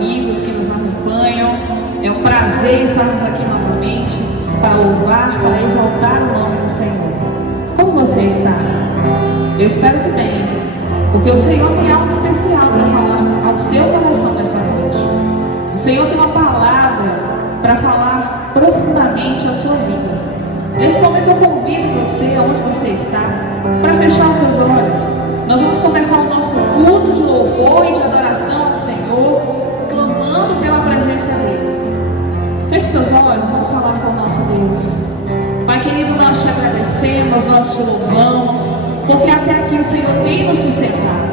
amigos que nos acompanham. É um prazer estarmos aqui novamente para louvar, para exaltar o nome do Senhor. Como você está? Eu espero que bem, porque o Senhor tem algo especial para falar ao seu coração nesta noite. O Senhor tem uma palavra para falar profundamente a sua vida. Nesse momento eu convido você, aonde você está, para fechar os seus olhos. Nós vamos começar o nosso culto de louvor e de adoração ao Senhor, clamando pela presença dEle. Feche seus olhos, vamos falar com o nosso Deus. Pai querido, nós te agradecemos, nós te louvamos, porque até aqui o Senhor tem nos sustentado.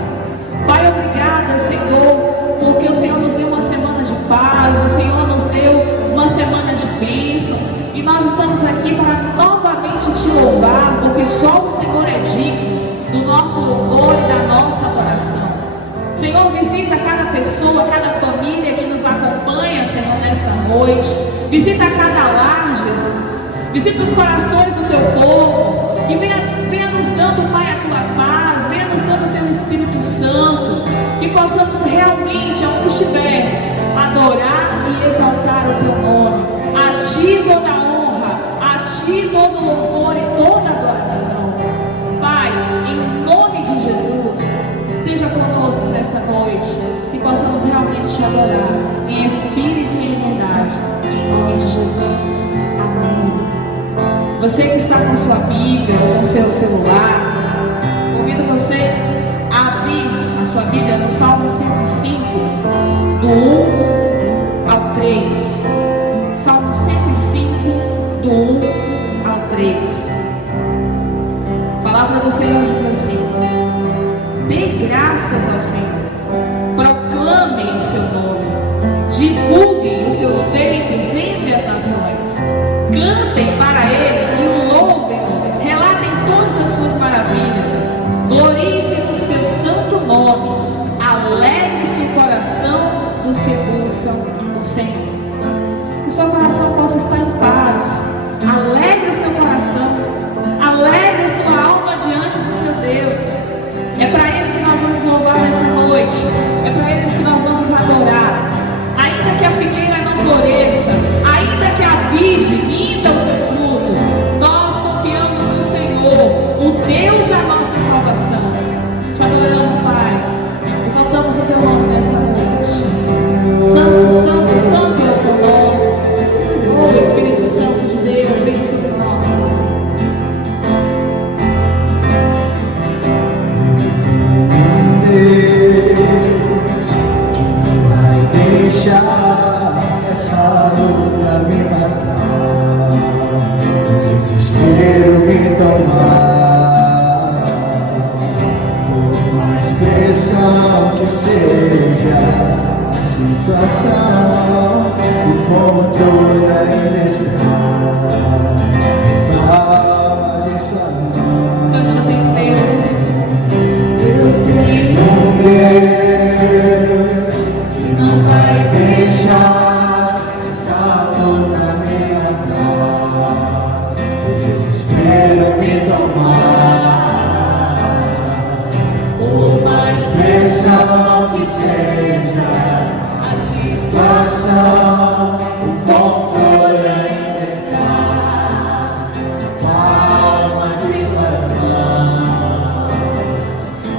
Pai, obrigada, Senhor, porque o Senhor nos deu uma semana de paz, o Senhor nos deu uma semana de bênçãos, e nós estamos aqui para novamente te louvar, porque só o Senhor é digno do nosso louvor e da nossa adoração. Senhor, visita cada pessoa, cada família que nos acompanha, Senhor, nesta noite. Visita cada lar, Jesus. Visita os corações do teu povo. E venha nos dando, Pai, a tua paz. Venha nos dando o teu Espírito Santo. Que possamos realmente, onde estivermos, adorar e exaltar o teu nome. A ti toda a honra, a ti todo o louvor e toda a adoração. Pai, em nome de Jesus, esteja conosco nesta noite, que possamos realmente te adorar em espírito e em verdade, em nome de Jesus. Amém. Você que está com sua Bíblia ou com seu celular, convido você a abrir a sua Bíblia no Salmo 105, do 1 ao 3. Salmo 105, do 1 ao 3. A palavra do Senhor diz assim: dê graças ao Senhor, proclamem o seu nome, divulguem os seus feitos entre as nações, cantem para Ele e o louvem-no, relatem todas as suas maravilhas, gloriem-se no seu santo nome, alegre-se o coração dos que buscam o Senhor. Que o seu coração possa estar em paz, alegre o seu coração, alegre a sua alma diante do seu Deus. É para Ele que nós vamos louvar nessa noite, é para Ele que nós vamos adorar. Ainda que a figueira não floresça, ainda que a vide minta o seu fruto, nós confiamos no Senhor, o Deus da nossa salvação. Te adoramos, Pai, exaltamos o teu nome nesta noite. Santo, santo, santo é o teu nome. Oh, Espírito Santo de Deus, vem sobre nós, Pai. Deus que não vai deixar essa luta me matar, o desespero me tomar. Por mais pressão que seja a situação, o controle ainda está na palma de sua mão. Cante a Deus. Eu tenho um Deus que não vai deixar essa luta me matar, o desespero me tomar. Por mais pressão que seja a situação, o controle ainda está na palma de suas mãos.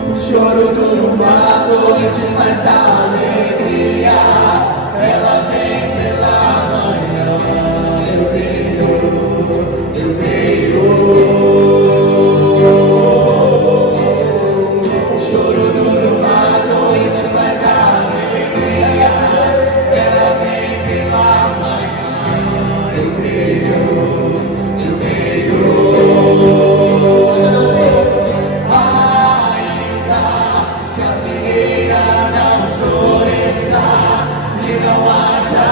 O choro dura uma noite, mas a alegria ela vem pela manhã. Eu creio, eu creio. O choro dura uma noite, mas a alegria ela vem pela manhã. Eu creio, eu creio. Ainda que a figueira não floresça e não haja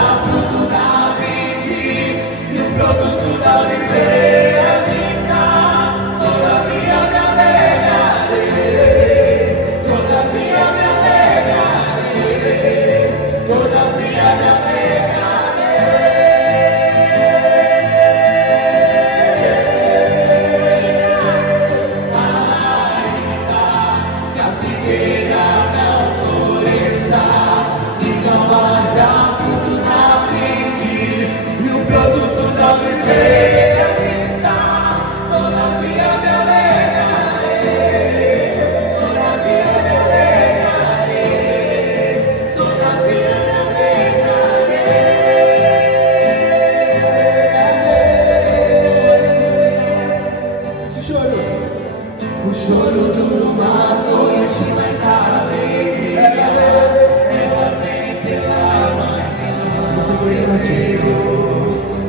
O choro dura uma noite, mas a alegria ela vem pela manhã. Você cante.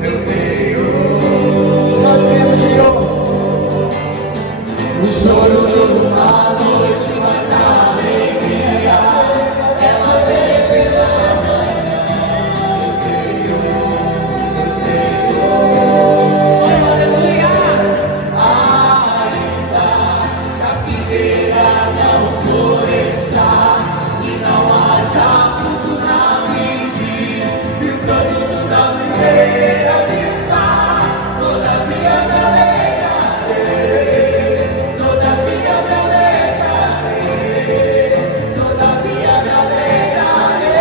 Eu creio. Nós cremos, Senhor. O choro dura uma noite, mas a alegria ela vem pela manhã. Eu creio. Aleluia. Ainda que a figueira não floresça e não haja fruto na vide, e o produto da videira gritar, todavia me alegrarei, todavia me alegrarei, todavia me alegrarei.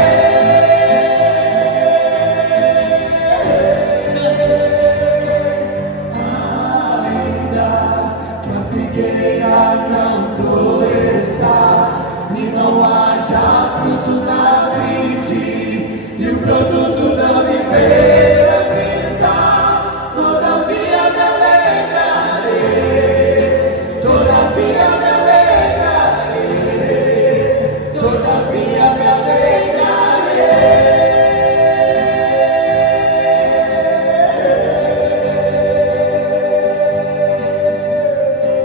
Ainda que a figueira não floresça e não haja fruto na vide, e o produto da videira minta, todavia me alegrarei, todavia me alegrarei, todavia me alegrarei.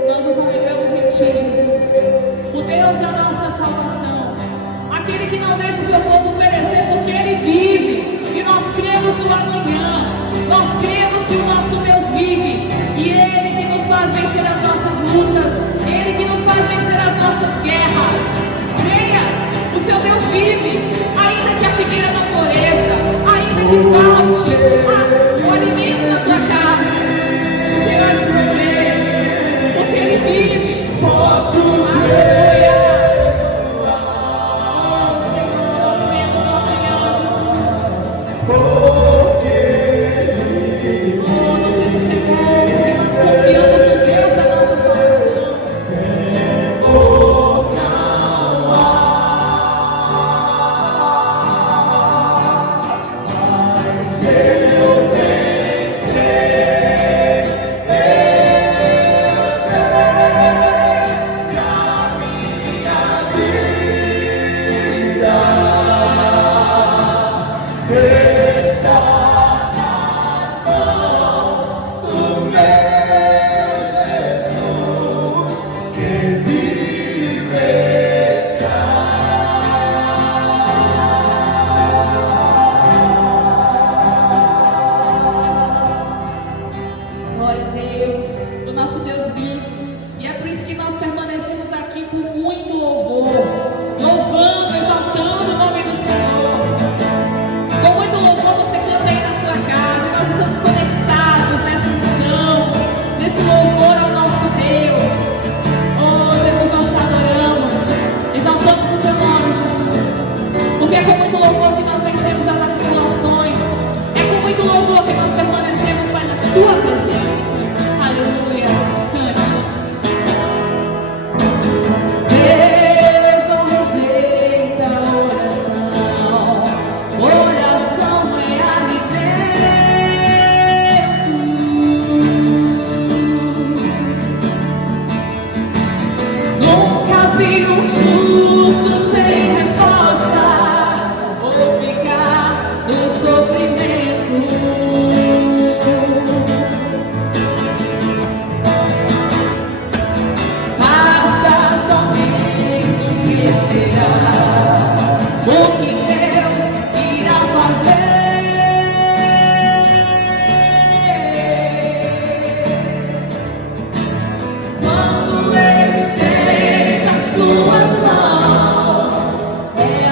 Nós nos alegramos em Ti, Jesus, o Deus da nossa salvação, aquele que não deixa o seu povo perecer, porque Ele vive, e nós cremos no amanhã, nós cremos que o nosso Deus vive, e Ele que nos faz vencer as nossas lutas, Ele que nos faz vencer as nossas guerras. Creia, o seu Deus vive, ainda que a figueira não floresça, ainda que falte o alimento na tua casa, o Senhor te provê, porque Ele vive. Posso Aleluia. Senhor, nós cremos no amanhã, Jesus. Oh, não temos temor, porque nós confiamos no Deus da nossa salvação. Glória a Deus, o nosso Deus vive, e é por isso que nós permanecemos aqui com muito louvor, louvando, exaltando o nome do Senhor. Com muito louvor você canta aí na sua casa, nós estamos conectados nessa unção, nesse louvor ao nosso Deus. Oh Jesus, nós te adoramos, exaltamos o teu nome, Jesus, porque é com muito louvor que nós vencemos as tribulações, é com muito louvor que nós permanecemos, Pai, na tua presença. Aleluia, cante. Deus não rejeita a oração, oração é alimento. Nunca vi um justo sem resposta ou ficar no sofrimento. Basta somente esperar o que Deus irá fazer. Quando Ele senta as suas mãos, é a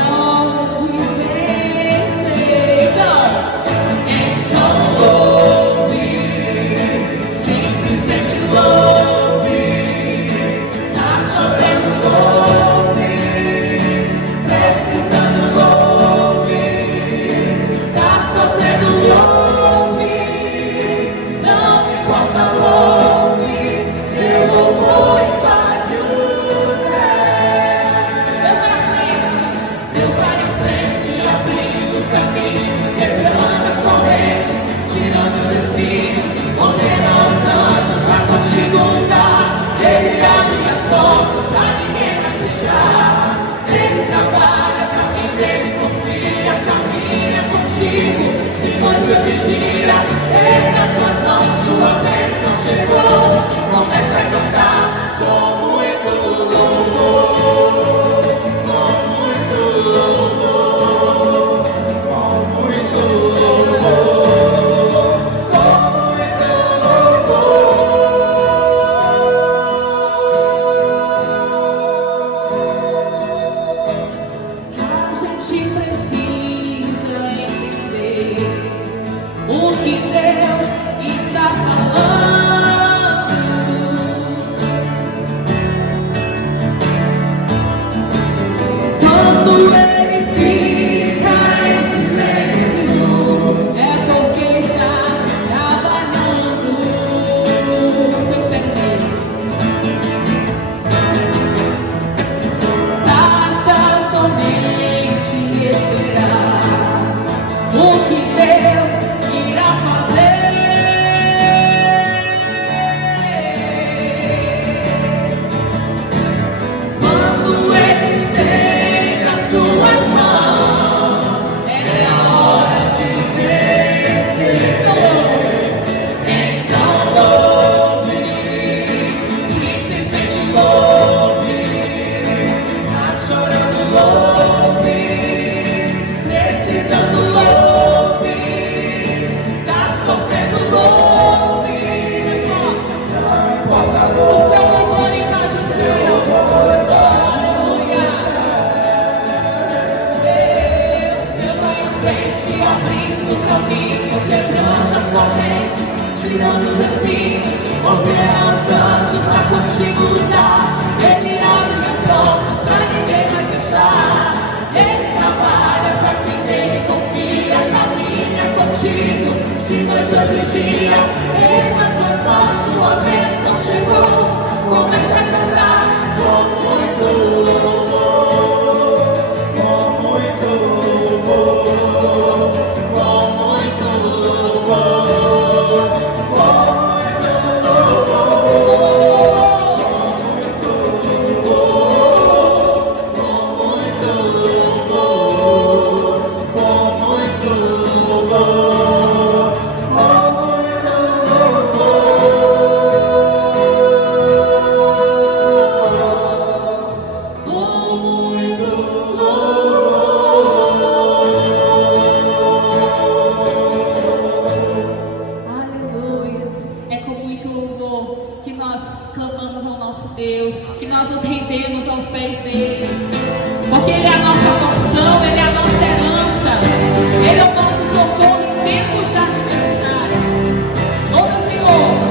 que nós nos rendemos aos pés dele, porque ele é a nossa porção, ele é a nossa herança, ele é o nosso socorro em tempos da adversidade. Louva o Senhor.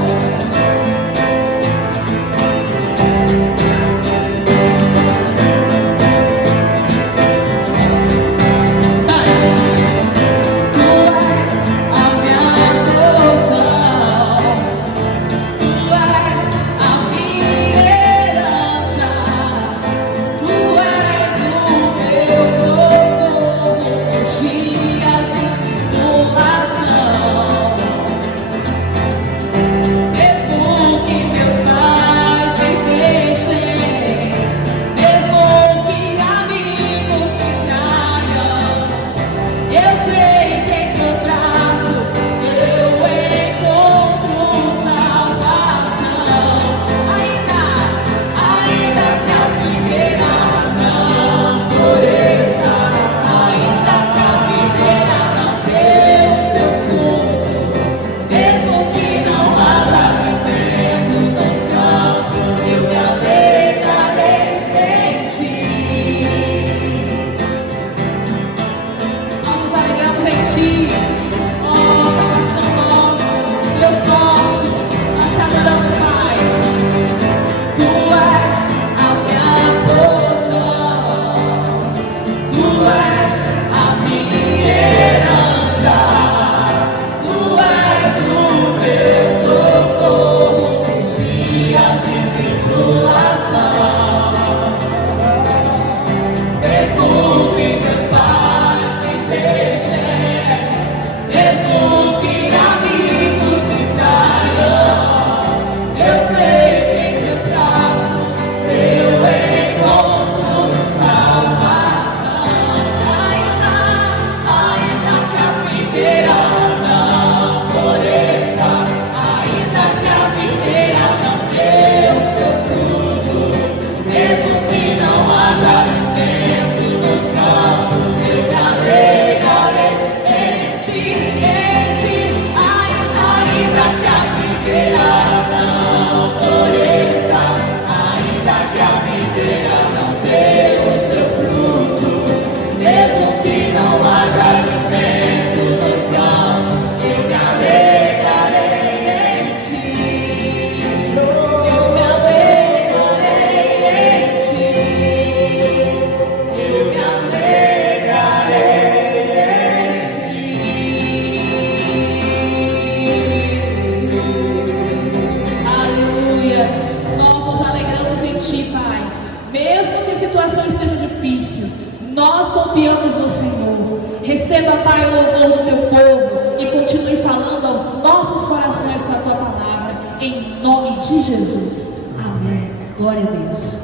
Confiamos no Senhor. Receba, Pai, o louvor do teu povo e continue falando aos nossos corações com a tua palavra, em nome de Jesus. Amém. Glória a Deus.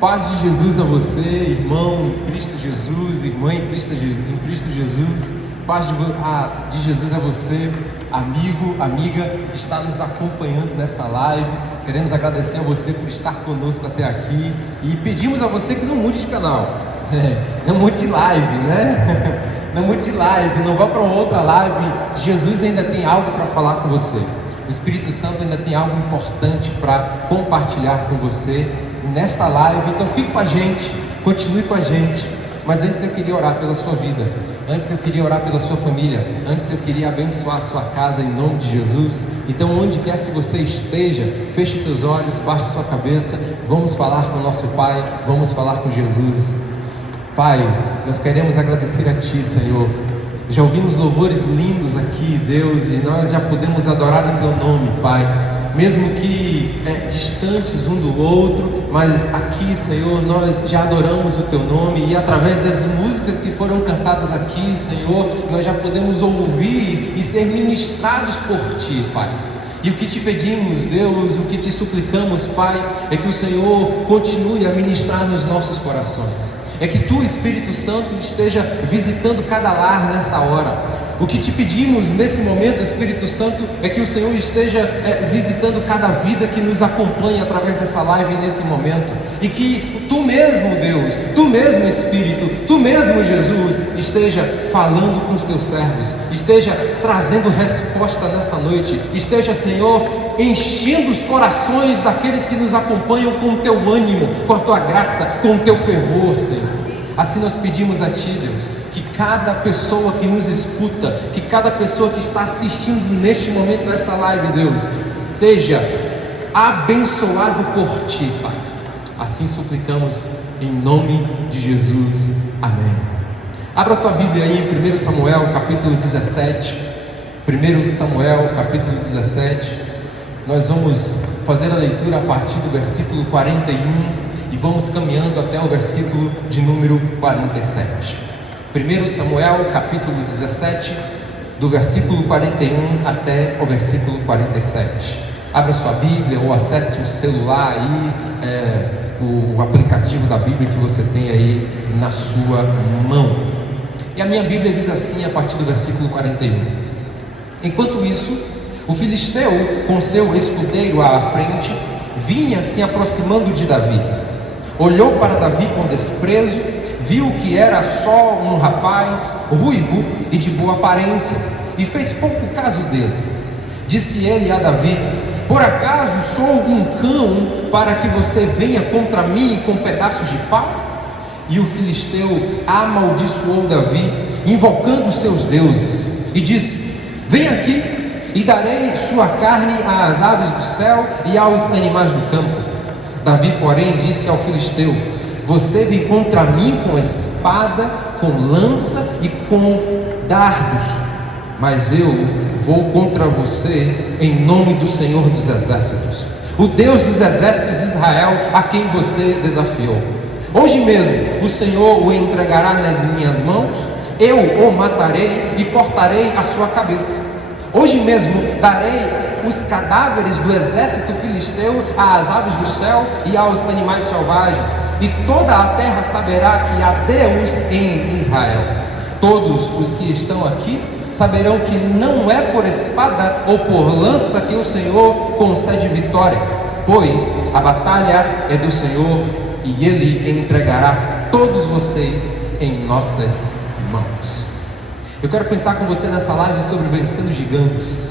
Paz de Jesus a você, irmão em Cristo Jesus, irmã em Cristo Jesus. Paz de Jesus a você, amigo, amiga que está nos acompanhando nessa live. Queremos agradecer a você por estar conosco até aqui e pedimos a você que não mude de canal, não mude de live, né? Não mude de live, não vá para uma outra live. Jesus ainda tem algo para falar com você. O Espírito Santo ainda tem algo importante para compartilhar com você nesta live. Então fique com a gente, continue com a gente. Mas antes eu queria orar pela sua vida, antes eu queria orar pela sua família, antes eu queria abençoar a sua casa em nome de Jesus. Então onde quer que você esteja, feche seus olhos, baixe sua cabeça, vamos falar com o nosso Pai, vamos falar com Jesus. Pai, nós queremos agradecer a Ti, Senhor. Já ouvimos louvores lindos aqui, Deus, e nós já podemos adorar o Teu nome, Pai. Mesmo que distantes um do outro, mas aqui, Senhor, nós já adoramos o Teu nome, e através das músicas que foram cantadas aqui, Senhor, nós já podemos ouvir e ser ministrados por Ti, Pai. E o que Te pedimos, Deus, o que Te suplicamos, Pai, é que o Senhor continue a ministrar nos nossos corações. É que Tu, Espírito Santo, esteja visitando cada lar nessa hora. O que Te pedimos nesse momento, Espírito Santo, é que o Senhor esteja visitando cada vida que nos acompanha através dessa live nesse momento. E que Tu mesmo, Deus, Tu mesmo, Espírito, Tu mesmo, Jesus, esteja falando com os Teus servos, esteja trazendo resposta nessa noite, esteja, Senhor, enchendo os corações daqueles que nos acompanham com o teu ânimo, com a tua graça, com o teu fervor, Senhor. Assim nós pedimos a Ti, Deus, que cada pessoa que nos escuta, que cada pessoa que está assistindo neste momento essa live, Deus, seja abençoado por Ti, Pai. Assim suplicamos em nome de Jesus. Amém. Abra a tua Bíblia aí em 1 Samuel capítulo 17. 1 Samuel capítulo 17. Nós vamos fazer a leitura a partir do versículo 41 e vamos caminhando até o versículo de número 47. 1 Samuel capítulo 17, do versículo 41 até o versículo 47. Abra sua Bíblia ou acesse o celular aí, o aplicativo da Bíblia que você tem aí na sua mão. E a minha Bíblia diz assim a partir do versículo 41: Enquanto isso, o filisteu, com seu escudeiro à frente, vinha se aproximando de Davi. Olhou para Davi com desprezo, viu que era só um rapaz ruivo e de boa aparência, e fez pouco caso dele. Disse ele a Davi: Por acaso sou um cão para que você venha contra mim com pedaços de pau? E o filisteu amaldiçoou Davi, invocando os seus deuses, e disse: Vem aqui, e darei sua carne às aves do céu e aos animais do campo. Davi, porém, disse ao filisteu: Você vem contra mim com espada, com lança e com dardos, mas eu vou contra você em nome do Senhor dos Exércitos, o Deus dos exércitos de Israel, a quem você desafiou. Hoje mesmo o Senhor o entregará nas minhas mãos, eu o matarei e cortarei a sua cabeça. Hoje mesmo darei os cadáveres do exército filisteu às aves do céu e aos animais selvagens, e toda a terra saberá que há Deus em Israel. Todos os que estão aqui saberão que não é por espada ou por lança que o Senhor concede vitória, pois a batalha é do Senhor, e Ele entregará todos vocês em nossas mãos. Eu quero pensar com você nessa live sobre vencendo gigantes.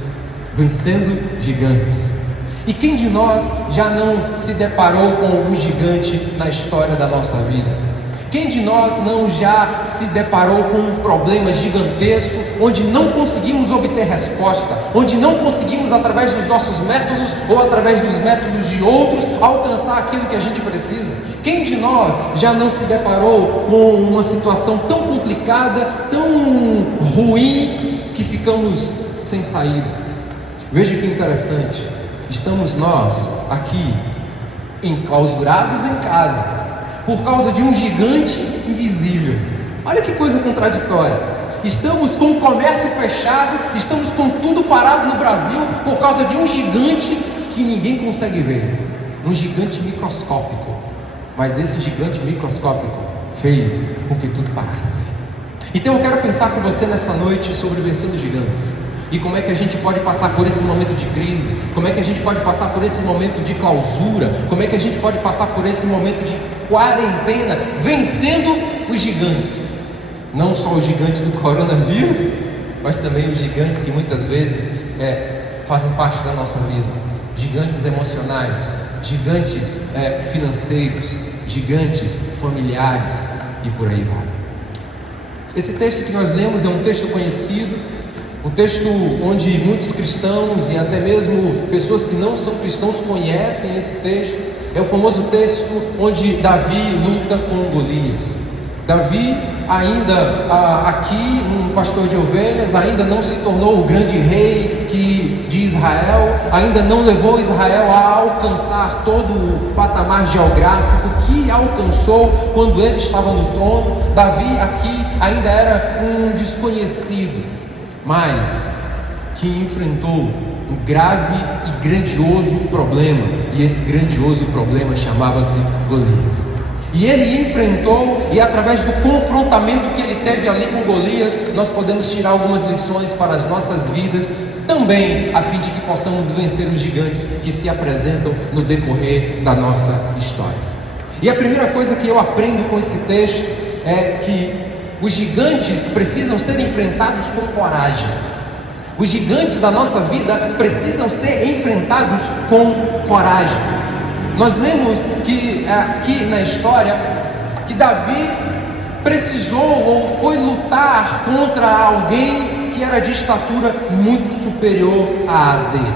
Vencendo gigantes. E quem de nós já não se deparou com um gigante na história da nossa vida? Quem de nós não já se deparou com um problema gigantesco, onde não conseguimos obter resposta, onde não conseguimos, através dos nossos métodos ou através dos métodos de outros, alcançar aquilo que a gente precisa? Quem de nós já não se deparou com uma situação tão complicada, tão ruim, que ficamos sem saída? Veja que interessante, estamos nós aqui enclausurados em casa por causa de um gigante invisível. Olha que coisa contraditória. Estamos com o comércio fechado, estamos com tudo parado no Brasil por causa de um gigante que ninguém consegue ver, um gigante microscópico. Mas esse gigante microscópico fez com que tudo parasse. Então eu quero pensar com você nessa noite sobre vencendo gigantes. E como é que a gente pode passar por esse momento de crise? Como é que a gente pode passar por esse momento de clausura? Como é que a gente pode passar por esse momento de quarentena, vencendo os gigantes? Não só os gigantes do coronavírus, mas também os gigantes que muitas vezes fazem parte da nossa vida. Gigantes emocionais, gigantes financeiros, gigantes familiares e por aí vai. Esse texto que nós lemos é um texto conhecido, um texto onde muitos cristãos e até mesmo pessoas que não são cristãos conhecem esse texto. É o famoso texto onde Davi luta com Golias. Davi, ainda aqui, um pastor de ovelhas, ainda não se tornou o grande rei de Israel, ainda não levou Israel a alcançar todo o patamar geográfico que alcançou quando ele estava no trono. Davi aqui ainda era um desconhecido, mas que enfrentou um grave e grandioso problema, e esse grandioso problema chamava-se Golias. E ele enfrentou, e através do confrontamento que ele teve ali com Golias, nós podemos tirar algumas lições para as nossas vidas também, a fim de que possamos vencer os gigantes que se apresentam no decorrer da nossa história. E a primeira coisa que eu aprendo com esse texto é que os gigantes precisam ser enfrentados com coragem. Os gigantes da nossa vida precisam ser enfrentados com coragem. Nós lemos que aqui na história que Davi precisou ou foi lutar contra alguém que era de estatura muito superior a dele.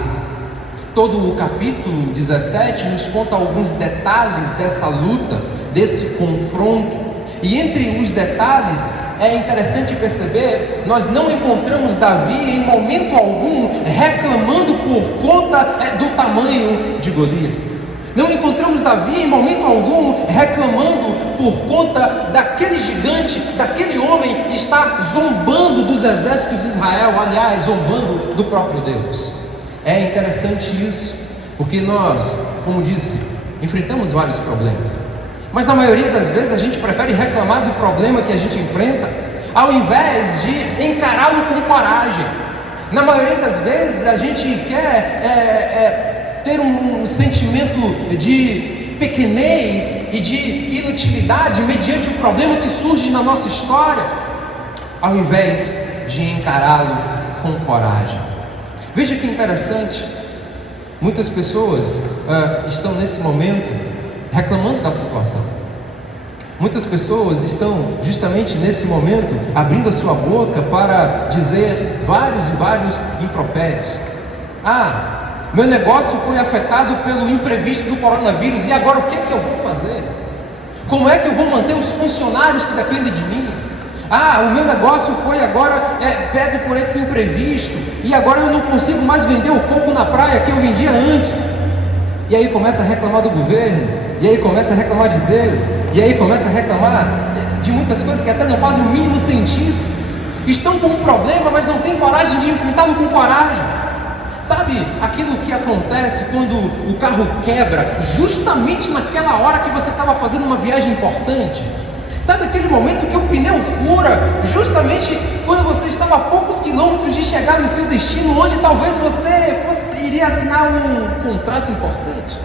Todo o capítulo 17 nos conta alguns detalhes dessa luta, desse confronto. E entre os detalhes é interessante perceber, nós não encontramos Davi em momento algum reclamando por conta do tamanho de Golias. Não encontramos Davi em momento algum reclamando por conta daquele gigante, daquele homem estar zombando dos exércitos de Israel, aliás, zombando do próprio Deus. É interessante isso, porque nós, como disse, enfrentamos vários problemas. Mas na maioria das vezes a gente prefere reclamar do problema que a gente enfrenta, ao invés de encará-lo com coragem. Na maioria das vezes a gente quer ter um sentimento de pequenez e de inutilidade mediante o problema que surge na nossa história, ao invés de encará-lo com coragem. Veja que interessante, muitas pessoas estão nesse momento reclamando da situação. Muitas pessoas estão justamente nesse momento abrindo a sua boca para dizer vários e vários impropérios. Meu negócio foi afetado pelo imprevisto do coronavírus, e agora o que é que eu vou fazer? Como é que eu vou manter os funcionários que dependem de mim? O meu negócio foi agora pego por esse imprevisto, e agora eu não consigo mais vender o coco na praia que eu vendia antes. E aí começa a reclamar do governo, e aí começa a reclamar de Deus, e aí começa a reclamar de muitas coisas que até não fazem o mínimo sentido. Estão com um problema, mas não têm coragem de enfrentá-lo com coragem. Sabe aquilo que acontece quando o carro quebra justamente naquela hora que você estava fazendo uma viagem importante? Sabe aquele momento que o pneu fura justamente quando você estava a poucos quilômetros de chegar no seu destino, onde talvez você iria assinar um contrato importante?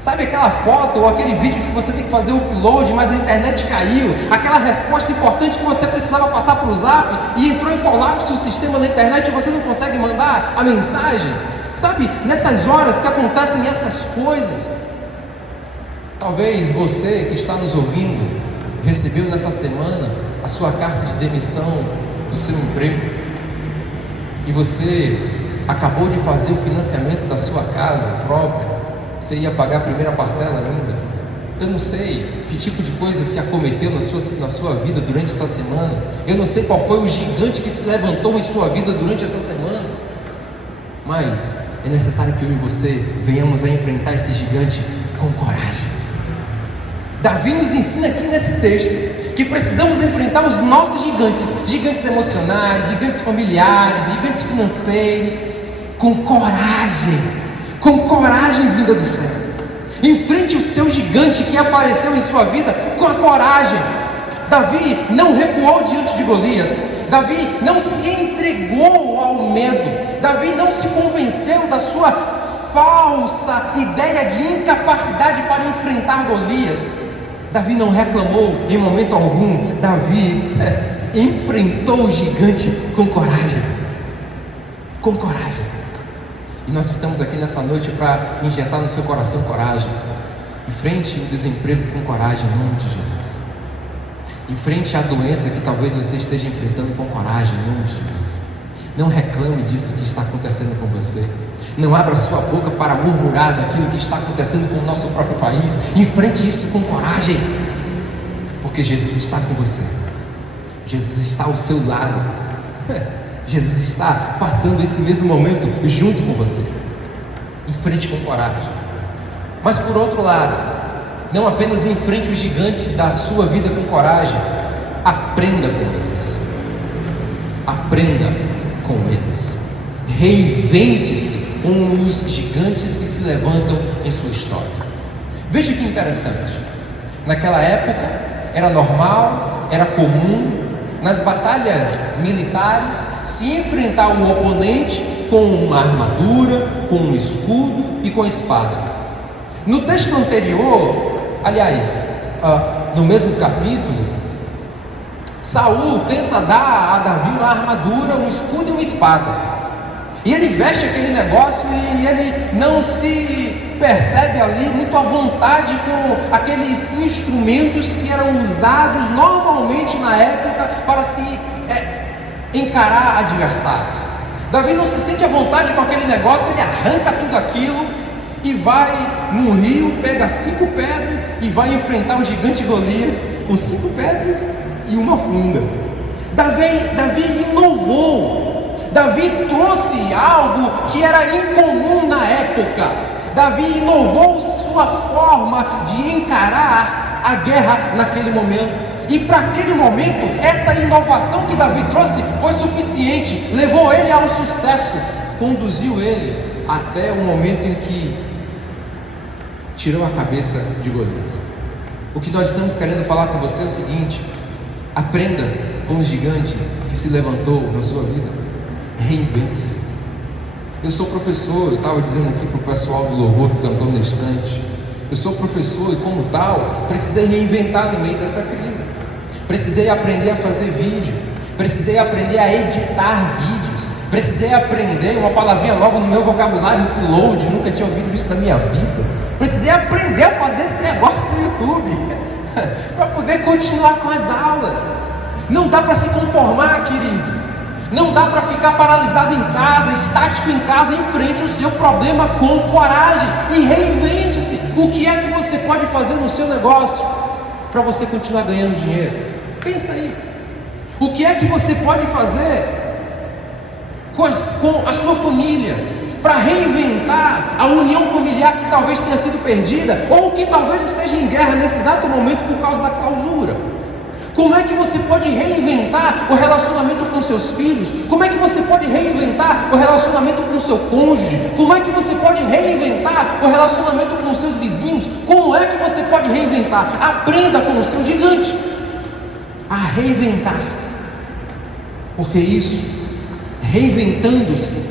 Sabe aquela foto ou aquele vídeo que você tem que fazer o upload, mas a internet caiu? Aquela resposta importante que você precisava passar para o Zap e entrou em colapso o sistema da internet e você não consegue mandar a mensagem? Sabe, nessas horas que acontecem essas coisas, talvez você que está nos ouvindo recebeu nessa semana a sua carta de demissão do seu emprego e você acabou de fazer o financiamento da sua casa própria. Você ia pagar a primeira parcela ainda. Eu não sei que tipo de coisa se acometeu na sua vida durante essa semana. Eu não sei qual foi o gigante que se levantou em sua vida durante essa semana. Mas é necessário que eu e você venhamos a enfrentar esse gigante com coragem. Davi nos ensina aqui nesse texto que precisamos enfrentar os nossos gigantes, gigantes emocionais, gigantes familiares, gigantes financeiros, com coragem vinda do céu. Enfrente o seu gigante que apareceu em sua vida com a coragem. Davi não recuou diante de Golias. Davi não se entregou ao medo. Davi não se convenceu da sua falsa ideia de incapacidade para enfrentar Golias. Davi não reclamou em momento algum. Davi enfrentou o gigante com coragem. Com coragem. E nós estamos aqui nessa noite para injetar no seu coração coragem. Enfrente o desemprego com coragem, em nome de Jesus. Enfrente a doença que talvez você esteja enfrentando com coragem, em nome de Jesus. Não reclame disso que está acontecendo com você. Não abra sua boca para murmurar daquilo que está acontecendo com o nosso próprio país. Enfrente isso com coragem, porque Jesus está com você. Jesus está ao seu lado. Jesus está passando esse mesmo momento junto com você. Enfrente com coragem. Mas por outro lado, não apenas enfrente os gigantes da sua vida com coragem, aprenda com eles. Aprenda com eles. Reinvente-se com os gigantes que se levantam em sua história. Veja que interessante. Naquela época era normal, era comum nas batalhas militares se enfrentar o oponente com uma armadura, com um escudo e com a espada. No texto anterior, aliás, no mesmo capítulo, Saul tenta dar a Davi uma armadura, um escudo e uma espada. E ele veste aquele negócio e ele não se percebe ali muito à vontade com aqueles instrumentos que eram usados normalmente na época para se encarar adversários. Davi não se sente à vontade com aquele negócio, ele arranca tudo aquilo e vai no rio, pega 5 pedras e vai enfrentar o gigante Golias com 5 pedras e uma funda. Davi inovou. Davi trouxe algo que era incomum na época. Davi inovou sua forma de encarar a guerra naquele momento. E para aquele momento, essa inovação que Davi trouxe foi suficiente, levou ele ao sucesso, conduziu ele até o momento em que tirou a cabeça de Golias. O que nós estamos querendo falar com você é o seguinte: aprenda com o gigante que se levantou na sua vida, reinvente-se. Eu sou professor, eu estava dizendo aqui para o pessoal do louvor que cantou no instante, eu sou professor e como tal, precisei reinventar no meio dessa crise. Precisei aprender a fazer vídeo, precisei aprender a editar vídeos, precisei aprender uma palavrinha nova no meu vocabulário, upload, nunca tinha ouvido isso na minha vida. Precisei aprender a fazer esse negócio no YouTube, para poder continuar com as aulas. Não dá para se conformar, querido. Não dá para ficar paralisado em casa, estático em casa. Enfrente o seu problema com coragem e reinvente-se. O que é que você pode fazer no seu negócio para você continuar ganhando dinheiro? Pensa aí. O que é que você pode fazer com a sua família para reinventar a união familiar que talvez tenha sido perdida ou que talvez esteja em guerra nesse exato momento por causa da clausura? Como é que você pode reinventar o relacionamento com seus filhos? Como é que você pode reinventar o relacionamento com o seu cônjuge? Como é que você pode reinventar o relacionamento com os seus vizinhos? Como é que você pode reinventar? Aprenda com o seu gigante a reinventar-se, porque isso, reinventando-se,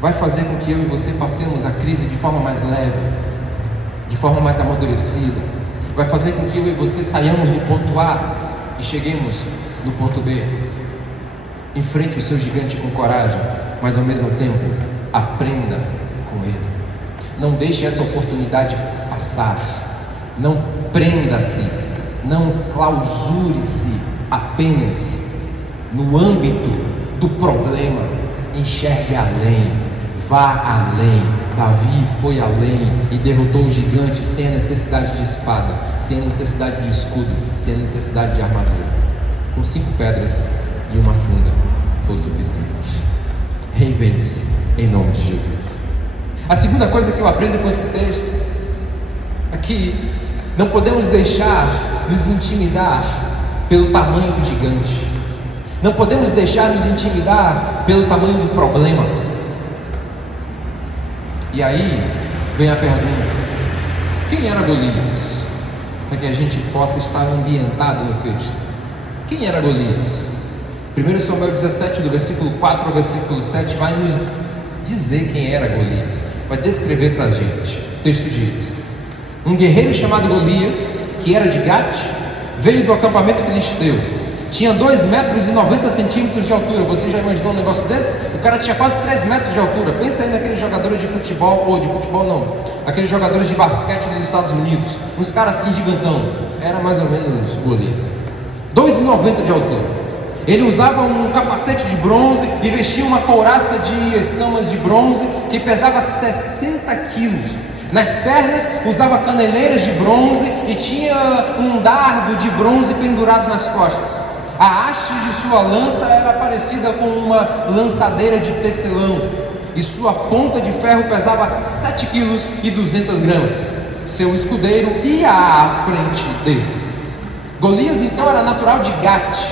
vai fazer com que eu e você passemos a crise de forma mais leve, de forma mais amadurecida. Vai fazer com que eu e você saiamos do ponto A e cheguemos no ponto B. Enfrente o seu gigante com coragem, mas ao mesmo tempo aprenda com ele. Não deixe essa oportunidade passar. Não prenda-se, não clausure-se apenas no âmbito do problema. Enxergue além, vá além. Davi foi além e derrotou o gigante sem a necessidade de espada, sem a necessidade de escudo, sem a necessidade de armadura. Com 5 pedras e uma funda foi o suficiente. Reinvente-se em nome de Jesus. A segunda coisa que eu aprendo com esse texto é que não podemos deixar nos intimidar pelo tamanho do gigante. Não podemos deixar nos intimidar pelo tamanho do problema. E aí vem a pergunta: quem era Golias? Para que a gente possa estar ambientado no texto. Quem era Golias? 1 Samuel 17, do versículo 4 ao versículo 7, vai nos dizer quem era Golias, vai descrever para a gente. O texto diz: um guerreiro chamado Golias, que era de Gate, veio do acampamento filisteu. Tinha 2,90 metros de altura. Você já imaginou um negócio desse? O cara tinha quase 3 metros de altura. Pensa aí naqueles jogadores de futebol, ou de futebol não, aqueles jogadores de basquete dos Estados Unidos, uns caras assim gigantão. Era mais ou menos Golias. 2,90 de altura. Ele usava um capacete de bronze e vestia uma couraça de escamas de bronze que pesava 60 quilos. Nas pernas usava caneleiras de bronze e tinha um dardo de bronze pendurado nas costas. A haste de sua lança era parecida com uma lançadeira de tecelão e sua ponta de ferro pesava 7 quilos e 200 gramas. Seu escudeiro ia à frente dele. Golias então era natural de Gate.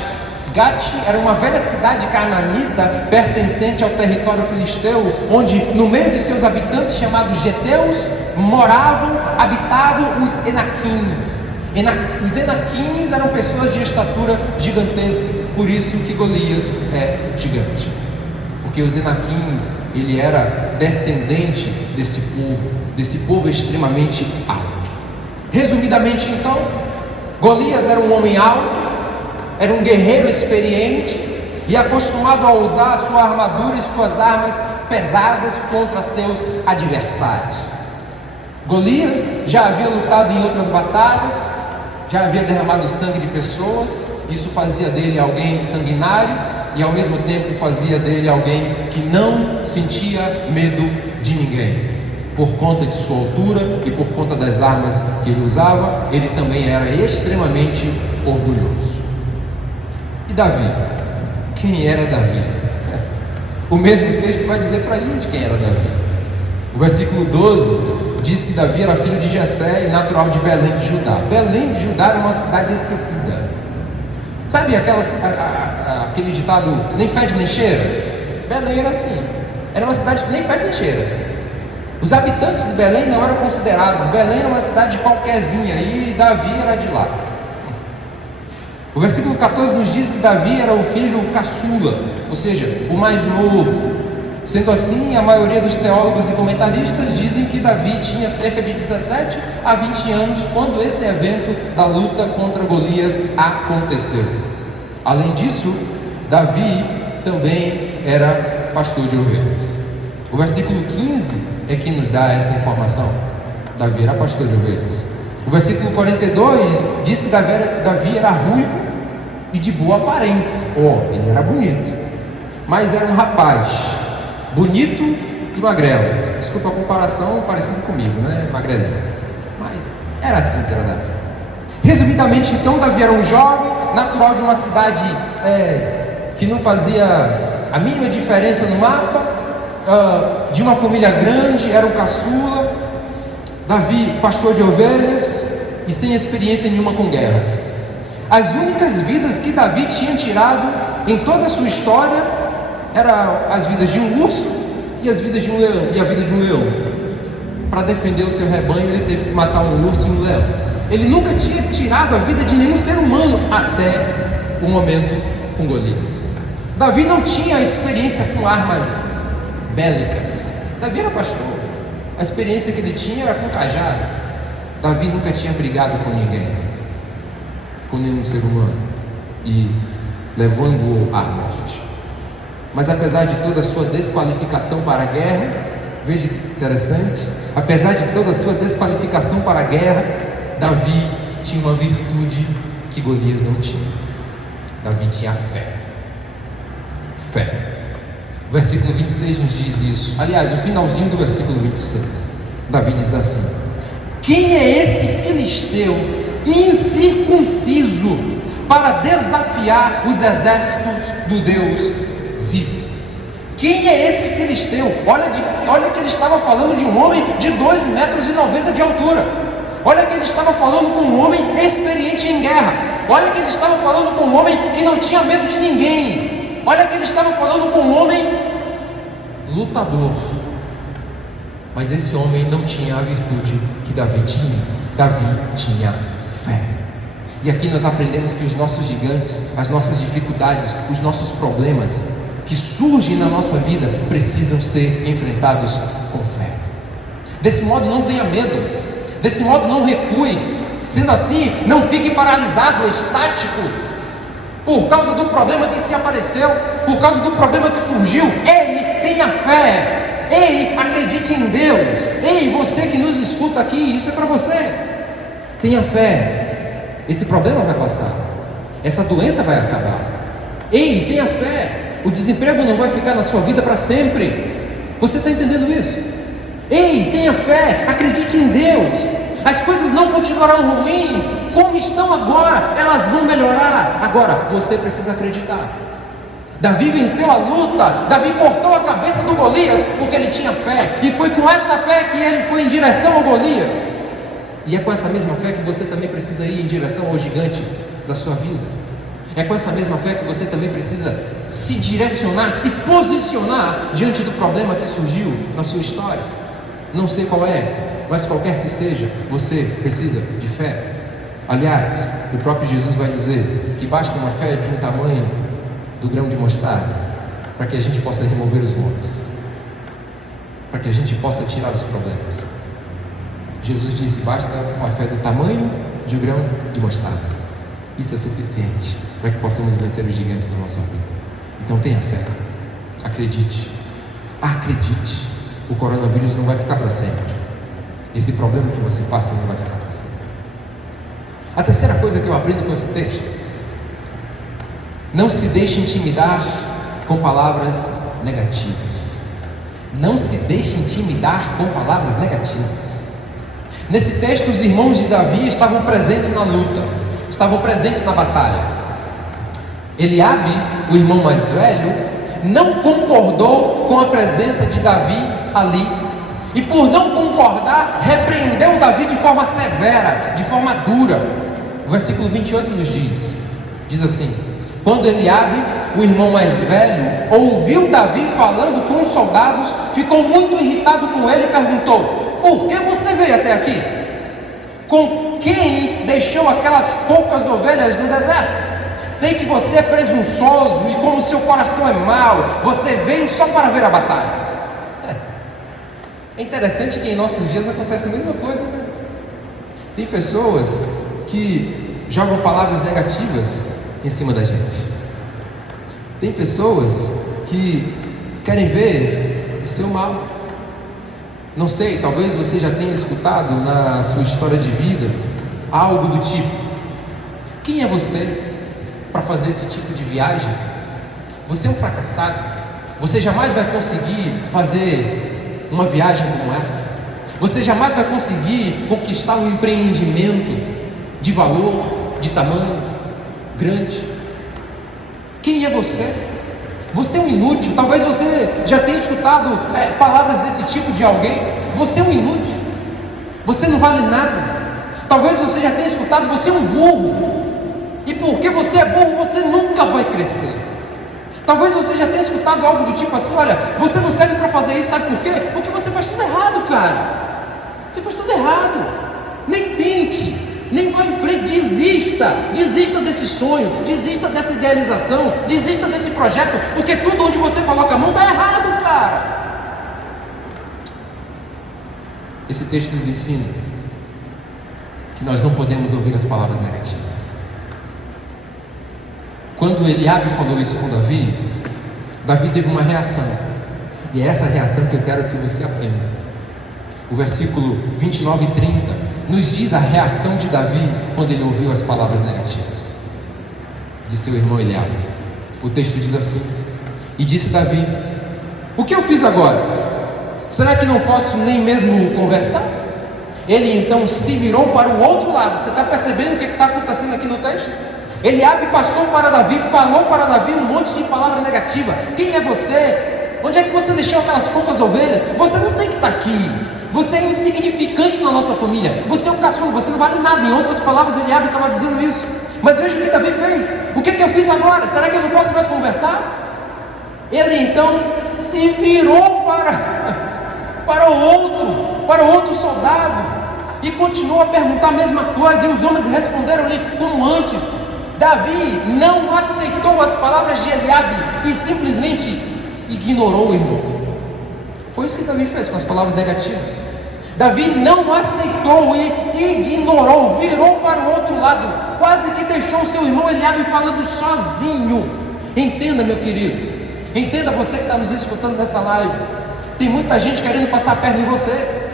Gate era uma velha cidade cananita pertencente ao território filisteu, onde no meio de seus habitantes chamados Geteus habitavam os Enaquins. Os Enaquins eram pessoas de estatura gigantesca, por isso que Golias é gigante, porque os Enaquins, ele era descendente desse povo extremamente alto. Resumidamente então, Golias era um homem alto, era um guerreiro experiente, e acostumado a usar sua armadura e suas armas pesadas contra seus adversários. Golias já havia lutado em outras batalhas, já havia derramado sangue de pessoas. Isso fazia dele alguém sanguinário e ao mesmo tempo fazia dele alguém que não sentia medo de ninguém. Por conta de sua altura e por conta das armas que ele usava, ele também era extremamente orgulhoso. E Davi? Quem era Davi? O mesmo texto vai dizer para a gente quem era Davi. O versículo 12 diz que Davi era filho de Jessé e natural de Belém de Judá. Belém de Judá era uma cidade esquecida. Sabe aquele ditado, nem fede nem cheira? Belém era assim. Era uma cidade que nem fede nem cheira. Os habitantes de Belém não eram considerados. Belém era uma cidade qualquerzinha e Davi era de lá. O versículo 14 nos diz que Davi era o filho caçula, ou seja, o mais novo. Sendo assim, a maioria dos teólogos e comentaristas dizem que Davi tinha cerca de 17 a 20 anos quando esse evento da luta contra Golias aconteceu. Além disso, Davi também era pastor de ovelhas. O versículo 15 é que nos dá essa informação. Davi era pastor de ovelhas. O versículo 42 diz que Davi era ruivo e de boa aparência. Ele era bonito, mas era um rapaz bonito e magrelo. Desculpa a comparação, parecido comigo, né? Magrelinho. Mas era assim que era Davi. Resumidamente, então, Davi era um jovem, natural de uma cidade que não fazia a mínima diferença no mapa, de uma família grande, era um caçula. Davi, pastor de ovelhas e sem experiência nenhuma com guerras. As únicas vidas que Davi tinha tirado em toda a sua história eram as vidas de um urso e as vidas de um leão, e a vida de um leão. Para defender o seu rebanho, ele teve que matar um urso e um leão. Ele nunca tinha tirado a vida de nenhum ser humano até o momento com Golias. Davi não tinha experiência com armas bélicas. Davi era pastor. A experiência que ele tinha era com cajado. Davi nunca tinha brigado com ninguém, com nenhum ser humano, e levando-o à morte. Mas apesar de toda a sua desqualificação para a guerra, veja que interessante, apesar de toda a sua desqualificação para a guerra, Davi tinha uma virtude que Golias não tinha. Davi tinha fé. Fé. O versículo 26 nos diz isso. Aliás, o finalzinho do versículo 26. Davi diz assim: quem é esse filisteu incircunciso para desafiar os exércitos do Deus vivo? Quem é esse filisteu? Olha que ele estava falando de um homem de 2,90 metros de altura. Olha que ele estava falando com um homem experiente em guerra. Olha que ele estava falando com um homem que não tinha medo de ninguém. Olha que ele estava falando com um homem lutador. Mas esse homem não tinha a virtude que Davi tinha. Davi tinha fé. E aqui nós aprendemos que os nossos gigantes, as nossas dificuldades, os nossos problemas que surgem na nossa vida precisam ser enfrentados com fé. Desse modo, não tenha medo. Desse modo, não recue. Sendo assim, não fique paralisado, estático, por causa do problema que se apareceu, por causa do problema que surgiu. Ei, tenha fé. Ei, acredite em Deus. Ei, você que nos escuta aqui, isso é para você. Tenha fé. Esse problema vai passar. Essa doença vai acabar. Ei, tenha fé. O desemprego não vai ficar na sua vida para sempre. Você está entendendo isso? Ei, tenha fé. Acredite em Deus. As coisas não continuarão ruins como estão agora, elas vão melhorar. Agora, você precisa acreditar. Davi venceu a luta, Davi cortou a cabeça do Golias porque ele tinha fé, e foi com essa fé que ele foi em direção ao Golias. E é com essa mesma fé que você também precisa ir em direção ao gigante da sua vida. É com essa mesma fé que você também precisa se direcionar, se posicionar diante do problema que surgiu na sua história. Não sei qual é, mas qualquer que seja, você precisa de fé. Aliás, o próprio Jesus vai dizer que basta uma fé de um tamanho do grão de mostarda para que a gente possa remover os montes, para que a gente possa tirar os problemas. Jesus disse: basta uma fé do tamanho de um grão de mostarda. Isso é suficiente para que possamos vencer os gigantes da nossa vida. Então tenha fé, acredite, o coronavírus não vai ficar para sempre, esse problema que você passa não vai ficar para sempre. A terceira coisa que eu aprendo com esse texto: não se deixe intimidar com palavras negativas. Não se deixe intimidar com palavras negativas. Nesse texto, os irmãos de Davi estavam presentes na luta, estavam presentes na batalha. Eliabe, o irmão mais velho, não concordou com a presença de Davi ali, e por não concordar, repreendeu Davi de forma severa, de forma dura. O versículo 28 nos diz assim: quando Eliabe, o irmão mais velho, ouviu Davi falando com os soldados, ficou muito irritado com ele e perguntou: por que você veio até aqui? Com quem deixou aquelas poucas ovelhas no deserto? Sei que você é presunçoso e como seu coração é mau, você veio só para ver a batalha. É interessante que em nossos dias acontece a mesma coisa, né? Tem pessoas que jogam palavras negativas em cima da gente. Tem pessoas que querem ver o seu mal. Não sei, talvez você já tenha escutado na sua história de vida algo do tipo: quem é você para fazer esse tipo de viagem? Você é um fracassado. Você jamais vai conseguir fazer uma viagem como essa. Você jamais vai conseguir conquistar um empreendimento de valor, de tamanho grande. Quem é você? Você é um inútil. Talvez você já tenha escutado palavras desse tipo de alguém. Você é um inútil, você não vale nada. Talvez você já tenha escutado: você é um burro, e porque você é burro, você nunca vai crescer. Talvez você já tenha escutado algo do tipo assim: olha, você não serve para fazer isso, sabe por quê? Porque você faz tudo errado, cara. Você faz tudo errado. Nem tente, nem vá em frente, desista desse sonho, desista dessa idealização, desista desse projeto, porque tudo onde você coloca a mão dá errado, cara. Esse texto nos ensina que nós não podemos ouvir as palavras negativas. Quando Eliabe falou isso com Davi, Davi teve uma reação, e é essa reação que eu quero que você aprenda. O versículo 29 e 30 nos diz a reação de Davi quando ele ouviu as palavras negativas de seu irmão Eliabe. O texto diz assim: e disse Davi: o que eu fiz agora? Será que não posso nem mesmo conversar? Ele então se virou para o outro lado. Você está percebendo o que está acontecendo aqui no texto? Eliabe passou para Davi, falou para Davi um monte de palavra negativa. Quem é você? Onde é que você deixou aquelas poucas ovelhas? Você não tem que estar aqui. Você é insignificante na nossa família. Você é um caçula, você não vale nada. Em outras palavras, Eliabe estava dizendo isso. Mas veja o que Davi fez. O que eu fiz agora? Será que eu não posso mais conversar? Ele então se virou para o outro soldado e continuou a perguntar a mesma coisa. E os homens responderam-lhe como antes. Davi não aceitou as palavras de Eliabe e simplesmente ignorou o irmão. Foi isso que Davi fez com as palavras negativas. Davi não aceitou e ignorou, virou para o outro lado, quase que deixou o seu irmão Eliabe falando sozinho. Entenda, meu querido, entenda, você que está nos escutando nessa live, tem muita gente querendo passar a perna em você,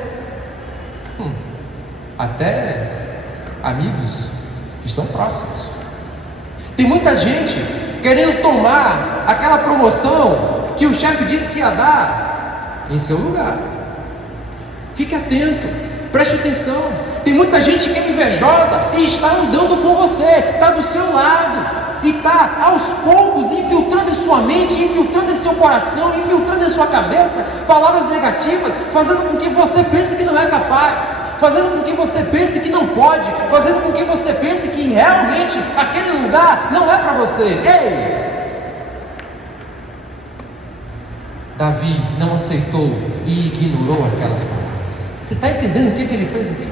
até amigos que estão próximos. Tem muita gente querendo tomar aquela promoção que o chefe disse que ia dar em seu lugar. Fique atento, preste atenção. Tem muita gente que é invejosa e está andando com você, está do seu lado e está aos poucos infiltrando em sua mente, infiltrando em seu coração, infiltrando em sua cabeça palavras negativas, fazendo com que você pense que não é capaz, fazendo com que você pense que não pode, fazendo com que você pense que realmente aquele lugar não é para você. Ei! Davi não aceitou e ignorou aquelas palavras. Você está entendendo o que ele fez aqui?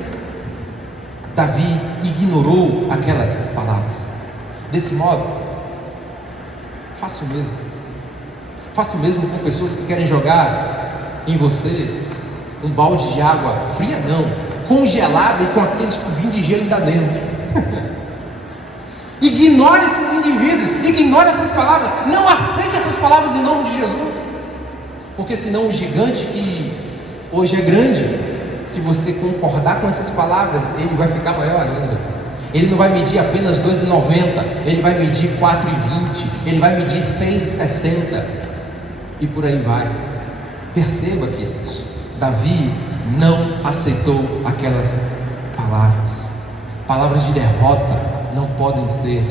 Davi ignorou aquelas palavras. Desse modo, faça o mesmo. Faça o mesmo com pessoas que querem jogar em você um balde de água fria, não, congelada e com aqueles cubinhos de gelo ainda dentro. Ignore esses indivíduos, ignore essas palavras, não aceite essas palavras em nome de Jesus, porque senão o gigante que hoje é grande, se você concordar com essas palavras, ele vai ficar maior ainda. Ele não vai medir apenas 2,90, ele vai medir 4,20, ele vai medir 6,60 e por aí vai. Perceba, queridos, Davi não aceitou aquelas palavras. Palavras de derrota não podem ser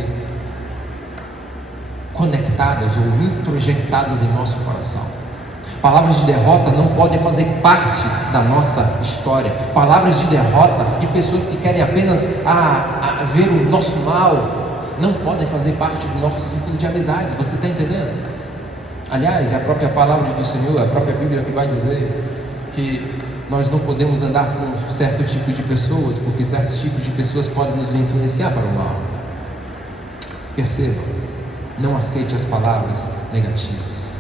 conectadas ou introjectadas em nosso coração. Palavras de derrota não podem fazer parte da nossa história. Palavras de derrota e pessoas que querem apenas ver o nosso mal não podem fazer parte do nosso círculo de amizades. Você está entendendo? Aliás, é a própria palavra do Senhor, a própria Bíblia que vai dizer que nós não podemos andar com certo tipo de pessoas, porque certos tipos de pessoas podem nos influenciar para o mal. Perceba, não aceite as palavras negativas.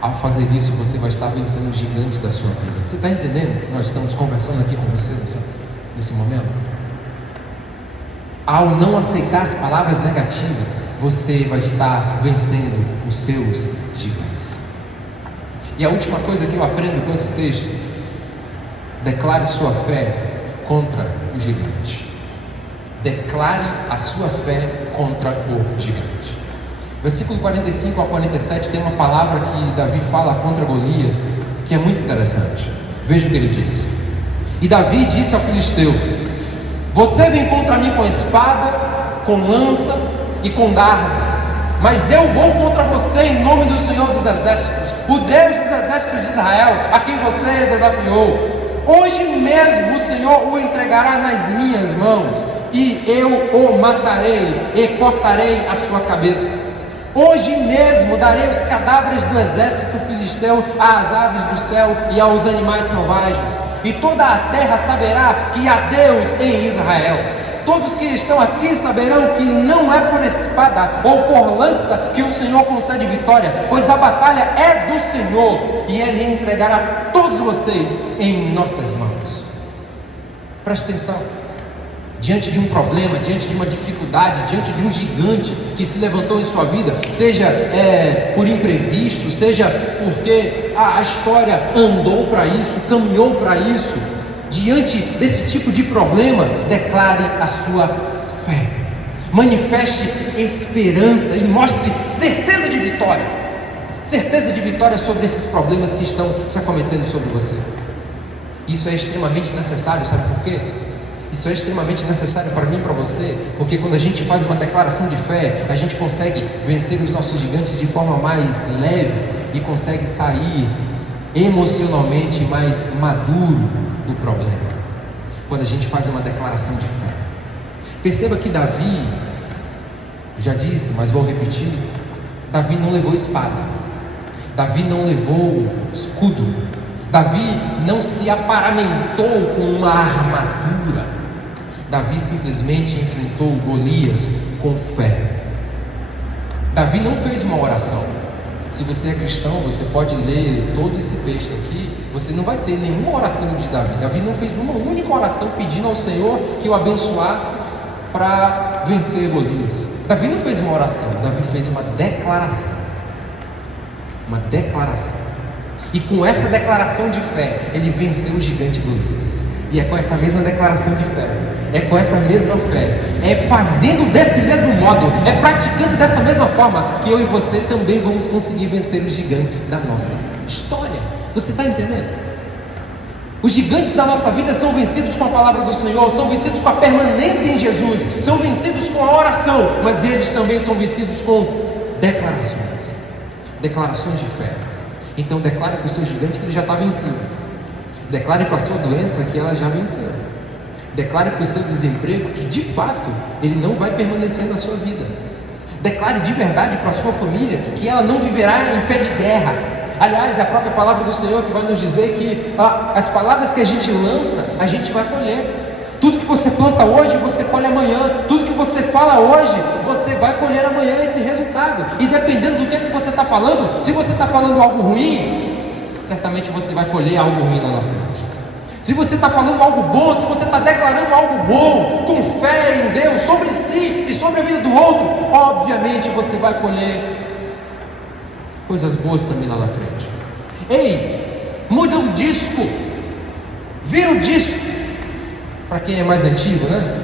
Ao fazer isso, você vai estar vencendo os gigantes da sua vida. Você está entendendo que nós estamos conversando aqui com você nesse momento? Ao não aceitar as palavras negativas, você vai estar vencendo os seus gigantes. E a última coisa que eu aprendo com esse texto: declare sua fé contra o gigante. Declare a sua fé contra o gigante. Versículo 45 a 47 tem uma palavra que Davi fala contra Golias, que é muito interessante. Veja o que ele disse. E Davi disse ao filisteu: você vem contra mim com espada, com lança e com dardo, mas eu vou contra você em nome do Senhor dos Exércitos, o Deus dos Exércitos de Israel, a quem você desafiou. Hoje mesmo o Senhor o entregará nas minhas mãos, e eu o matarei e cortarei a sua cabeça. Hoje mesmo darei os cadáveres do exército filisteu às aves do céu e aos animais selvagens, e toda a terra saberá que há Deus em Israel. Todos que estão aqui saberão que não é por espada ou por lança que o Senhor concede vitória, pois a batalha é do Senhor, e Ele entregará todos vocês em nossas mãos. Preste atenção. Diante de um problema, diante de uma dificuldade, diante de um gigante que se levantou em sua vida, seja por imprevisto, seja porque a história andou para isso, caminhou para isso, diante desse tipo de problema, declare a sua fé, manifeste esperança e mostre certeza de vitória sobre esses problemas que estão se acometendo sobre você. Isso é extremamente necessário, sabe por quê? Isso é extremamente necessário para mim e para você, porque quando a gente faz uma declaração de fé, a gente consegue vencer os nossos gigantes de forma mais leve e consegue sair emocionalmente mais maduro do problema, quando a gente faz uma declaração de fé. Perceba que Davi, já disse, mas vou repetir, Davi não levou espada, Davi não levou escudo, Davi não se aparamentou com uma armadura. Davi simplesmente enfrentou Golias com fé. Davi não fez uma oração. Se você é cristão, você pode ler todo esse texto aqui, você não vai ter nenhuma oração de Davi. Davi não fez uma única oração pedindo ao Senhor que o abençoasse para vencer Golias. Davi não fez uma oração, Davi fez uma declaração. Uma declaração. E com essa declaração de fé, ele venceu o gigante Golias. E é com essa mesma declaração de fé, é com essa mesma fé, é fazendo desse mesmo modo, é praticando dessa mesma forma, que eu e você também vamos conseguir vencer os gigantes da nossa história. Você está entendendo? Os gigantes da nossa vida são vencidos com a palavra do Senhor, são vencidos com a permanência em Jesus, são vencidos com a oração, mas eles também são vencidos com declarações de fé. Então declare para o seu gigante que ele já está vencido. Declare para a sua doença que ela já venceu. Declare para o seu desemprego que de fato ele não vai permanecer na sua vida. Declare de verdade para a sua família que ela não viverá em pé de guerra. Aliás, é a própria palavra do Senhor que vai nos dizer que as palavras que a gente lança, a gente vai colher. Tudo que você planta hoje, você colhe amanhã. Tudo que você fala hoje, você vai colher amanhã esse resultado. E dependendo do que você está falando, se você está falando algo ruim, certamente você vai colher algo ruim lá na frente. Se você está falando algo bom, se você está declarando algo bom, com fé em Deus, sobre si e sobre sobre a vida do outro, obviamente você vai colher coisas boas também lá na frente. Ei, muda o disco, vira o disco. Para quem é mais antigo, né?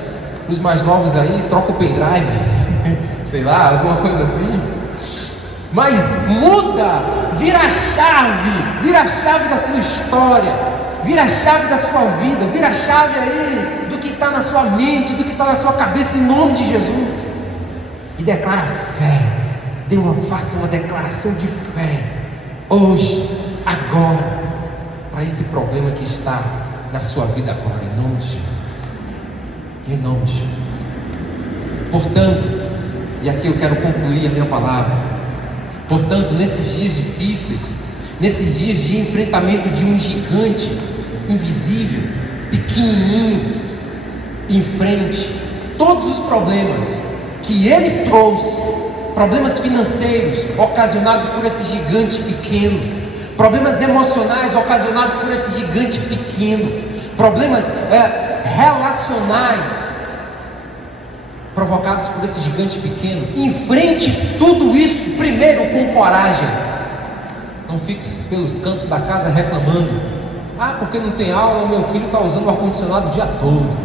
Os mais novos aí, troca o pendrive, sei lá, alguma coisa assim. Mas muda, vira a chave da sua história, vira a chave da sua vida, vira a chave aí do que está na sua mente, do que está na sua cabeça, em nome de Jesus. E declara fé, faça uma declaração de fé, hoje, agora, para esse problema que está na sua vida agora, em nome de Jesus. Em nome de Jesus. Portanto, e aqui eu quero concluir a minha palavra. Portanto, nesses dias difíceis, nesses dias de enfrentamento de um gigante invisível, pequenininho, enfrente todos os problemas que ele trouxe, problemas financeiros ocasionados por esse gigante pequeno, problemas emocionais ocasionados por esse gigante pequeno, problemas relacionais provocados por esse gigante pequeno. Enfrente tudo isso primeiro com coragem. Não fique pelos cantos da casa reclamando: ah, porque não tem aula, meu filho está usando o ar-condicionado o dia todo,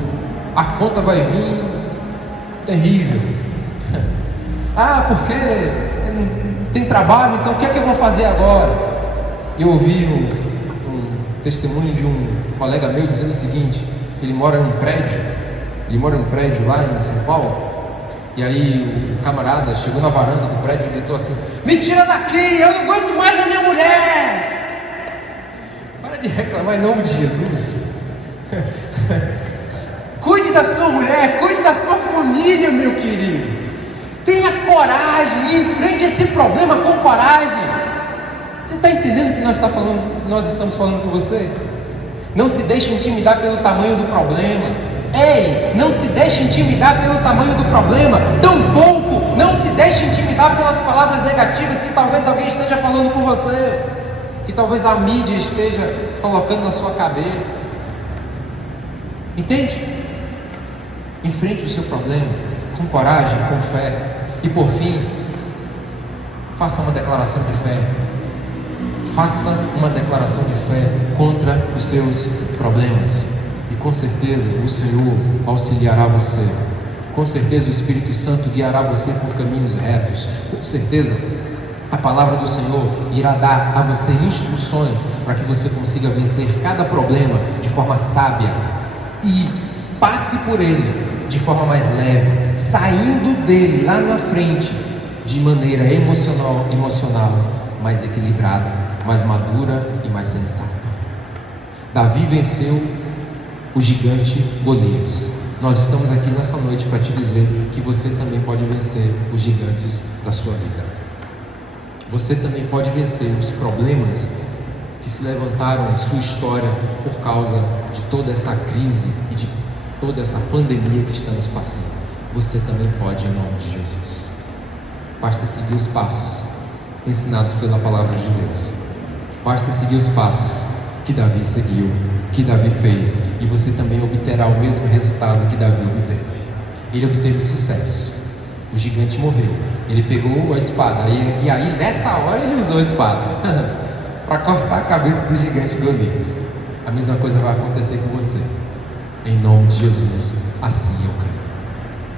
a conta vai vir terrível. Ah, porque não tem trabalho, então o que é que eu vou fazer agora? Eu ouvi um testemunho de um colega meu dizendo o seguinte: que ele mora num prédio lá em São Paulo, e aí o camarada chegou na varanda do prédio e gritou assim: me tira daqui, eu não aguento mais a minha mulher. Para de reclamar em nome de Jesus. Cuide da sua mulher, cuide da sua família, meu querido. Tenha coragem e enfrente esse problema com coragem. Você está entendendo o que nós estamos falando com você? Não se deixe intimidar pelo tamanho do problema. Ei, não se deixe intimidar pelo tamanho do problema. Tampouco não se deixe intimidar pelas palavras negativas que talvez alguém esteja falando com você, que talvez a mídia esteja colocando na sua cabeça. Entende? Enfrente o seu problema com coragem, com fé. E por fim, faça uma declaração de fé. Faça uma declaração de fé contra os seus problemas. E com certeza o Senhor auxiliará você. Com certeza o Espírito Santo guiará você por caminhos retos. Com certeza a palavra do Senhor irá dar a você instruções para que você consiga vencer cada problema de forma sábia. E passe por ele de forma mais leve, saindo dele lá na frente de maneira emocional, mais equilibrada, mais madura e mais sensata. Davi venceu o gigante Golias. Nós estamos aqui nessa noite para te dizer que você também pode vencer os gigantes da sua vida. Você também pode vencer os problemas que se levantaram em sua história por causa de toda essa crise e de toda essa pandemia que estamos passando. Você também pode, em nome de Jesus. Basta seguir os passos ensinados pela palavra de Deus. Basta seguir os passos que Davi seguiu, que Davi fez, e você também obterá o mesmo resultado que Davi obteve. Ele obteve sucesso. O gigante morreu. Ele pegou a espada e aí nessa hora ele usou a espada para cortar a cabeça do gigante Golias. A mesma coisa vai acontecer com você. Em nome de Jesus, assim eu creio.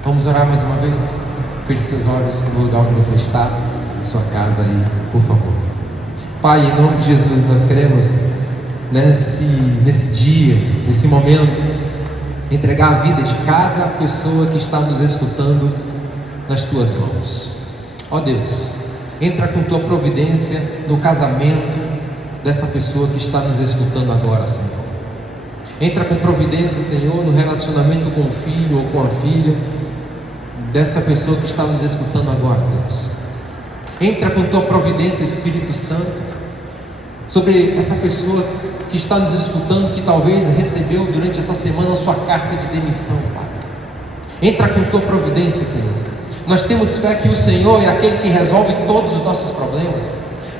Vamos orar mais uma vez? Feche seus olhos no lugar onde você está, em sua casa aí, por favor. Pai, em nome de Jesus, nós queremos nesse dia, nesse momento, entregar a vida de cada pessoa que está nos escutando nas tuas mãos. Ó Deus, entra com tua providência no casamento dessa pessoa que está nos escutando agora, Senhor. Entra com providência, Senhor, no relacionamento com o filho ou com a filha dessa pessoa que está nos escutando agora, Deus. Entra com tua providência, Espírito Santo, sobre essa pessoa que está nos escutando, que talvez recebeu durante essa semana a sua carta de demissão, Pai. Entra com tua providência, Senhor. Nós temos fé que o Senhor é aquele que resolve todos os nossos problemas.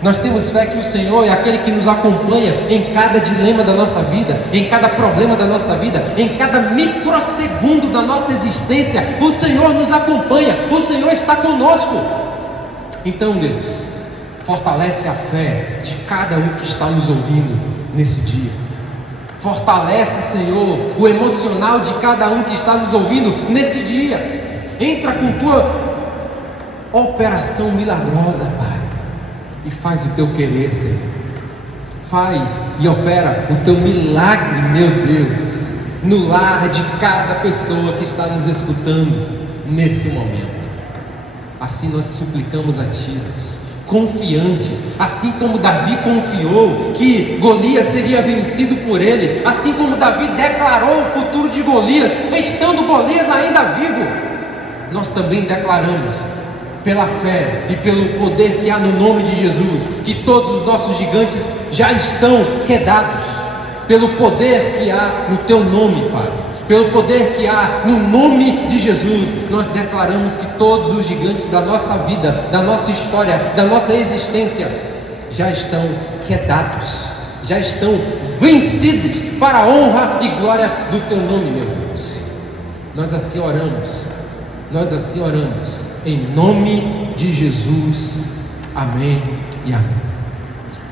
Nós temos fé que o Senhor é aquele que nos acompanha em cada dilema da nossa vida, em cada problema da nossa vida, em cada microsegundo da nossa existência. O Senhor nos acompanha, o Senhor está conosco. Então, Deus, fortalece a fé de cada um que está nos ouvindo nesse dia. Fortalece, Senhor, o emocional de cada um que está nos ouvindo nesse dia. Entra com tua operação milagrosa, Pai, e faz o teu querer, Senhor. Faz e opera o teu milagre, meu Deus, no lar de cada pessoa que está nos escutando nesse momento. Assim nós suplicamos a Ti, Deus, confiantes, assim como Davi confiou que Golias seria vencido por ele, assim como Davi declarou o futuro de Golias, estando Golias ainda vivo, nós também declaramos, pela fé e pelo poder que há no nome de Jesus, que todos os nossos gigantes já estão quedados, pelo poder que há no Teu nome, Pai, pelo poder que há no nome de Jesus, nós declaramos que todos os gigantes da nossa vida, da nossa história, da nossa existência, já estão quedados, já estão vencidos para a honra e glória do Teu nome, meu Deus. Nós assim oramos, em nome de Jesus, amém e amém.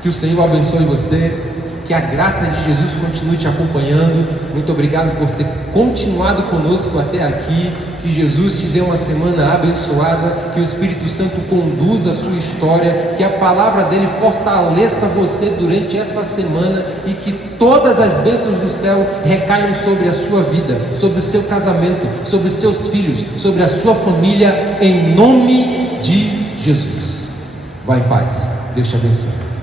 Que o Senhor abençoe você, que a graça de Jesus continue te acompanhando. Muito obrigado por ter continuado conosco até aqui. Que Jesus te dê uma semana abençoada, que o Espírito Santo conduza a sua história, que a palavra dele fortaleça você durante essa semana e que todas as bênçãos do céu recaiam sobre a sua vida, sobre o seu casamento, sobre os seus filhos, sobre a sua família, em nome de Jesus. Vá em paz, Deus te abençoe.